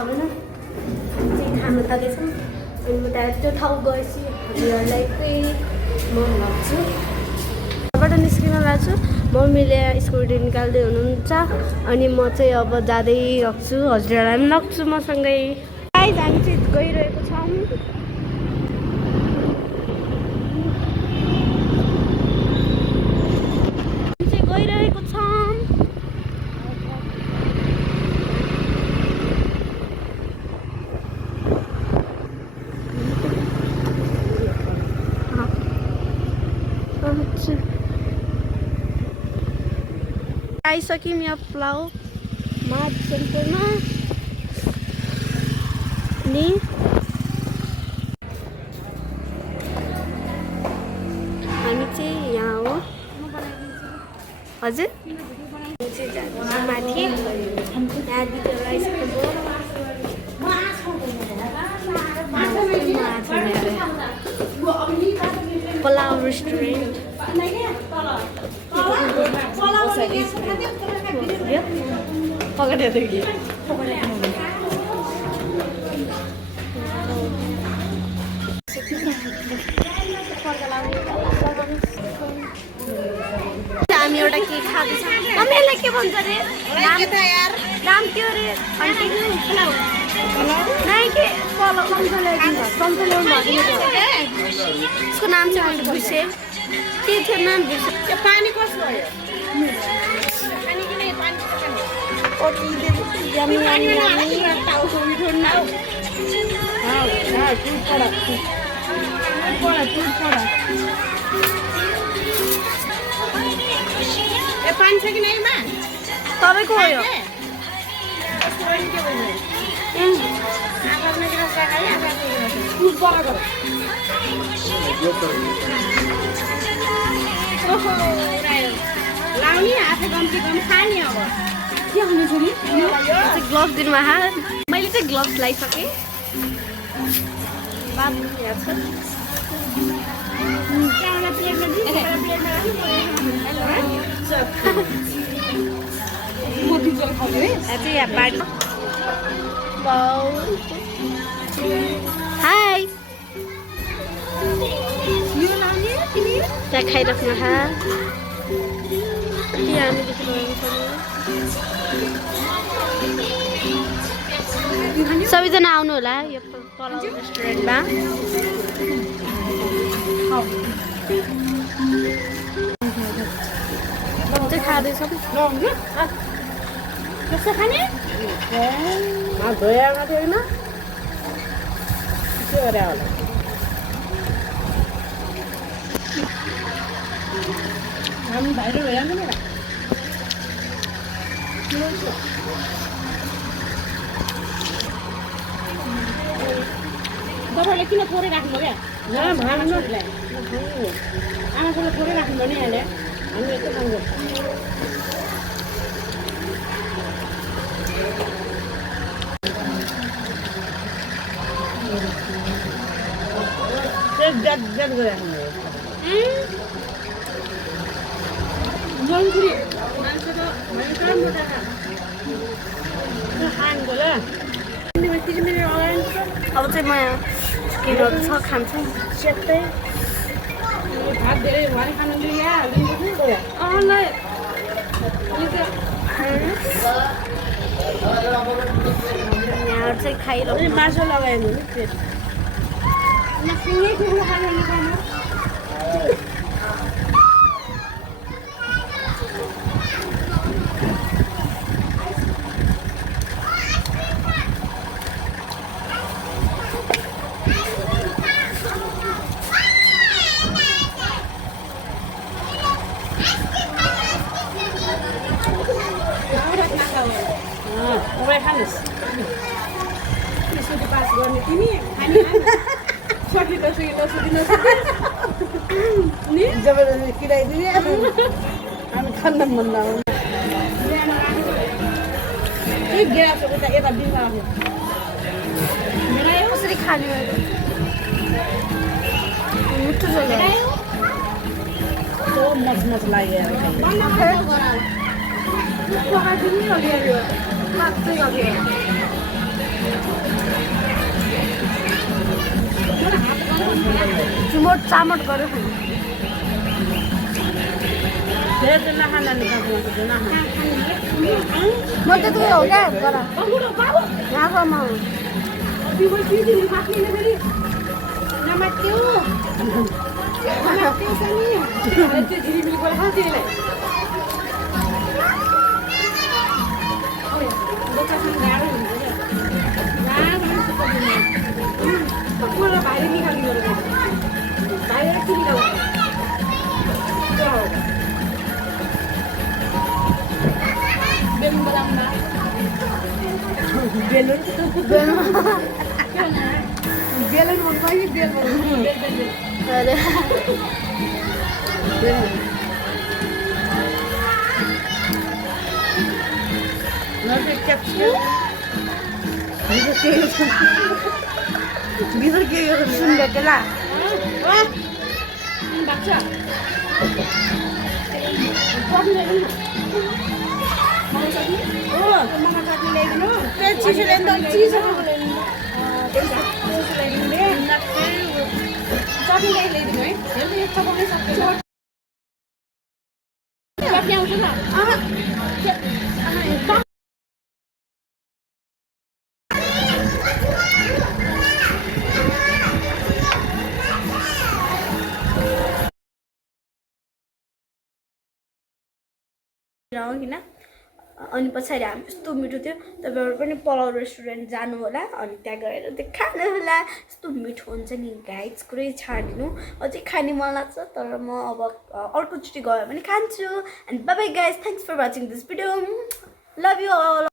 भने चाहिँ खानु थालेछौँ अनि म त्यो ठाउँ गएपछि हजुरहरूलाई फेरि म भन्छु घरबाट निस्किन लाग्छु मम्मीले स्कुटी निकाल्दै हुनुहुन्छ अनि म चाहिँ अब जाँदै राख्छु हजुरहरूलाई पनि लग्छु मसँगै गाइस हामी चाहिँ गइरहेको छौँ आइसक्यौँ यहाँ प्लाउ मार्च सेन्टरमा नि हामी चाहिँ यहाँ हो हजुर माथि यहाँ भित्र आइसक्नु पलाउ रेस्टुरेन्ट हामी एउटा के खाँदैछौँ मम्मीलाई के भन्छ अरे नाम के अरे उसको नाम चाहिँ मैले बिर्सेँ के थियो नाम बिर्सेँ पानी कस्तो भयो पानी छ कि नैमा तपाईँको हो यो लाउने हात कम्ती कम खाने अब के हुने छोरी ग्लोभ्स दिनुमा हात मैले चाहिँ ग्लोभ्स लगाइसकेँ हाई त्यहाँ खाइराख्नु सबैजना आउनु होला यो पलाउ रेस्टुरेन्टमा चाहिँ खाँदैछौँ कस्तो खाने धोया मात्रै होइन के गरे होला हामी बाहिर भइहाल्नु नि तपाईँले किन थोरै राख्नु क्या आमाकोले थोरै राख्नु भने हाले हामी यस्तो काम गर्छौँ अब चाहिँ म के गर्छु खान्छु सेतै भात धेरै भएर खानु यहाँ चाहिँ खाइरहनु मासु लगायो जबरजस्ती किराइदिने हामी खान्न मन लाग्यो यता बिमा कसरी खाने मिठो मच मच लाग्यो चिमोट चामट गरेर खानु म त त्यही हो क्या गर यहाँकोमा किन अनि पछाडि हामी यस्तो मिठो थियो तपाईँहरू पनि पलाउ रेस्टुरेन्ट जानु होला अनि त्यहाँ गएर त्यो खानु होला यस्तो मिठो हुन्छ नि गाइस कुरै छाडिदिनु अझै खाने मन लाग्छ तर म अब अर्कोचोटि गयो भने खान्छु and bye bye guys thanks for watching this video love you all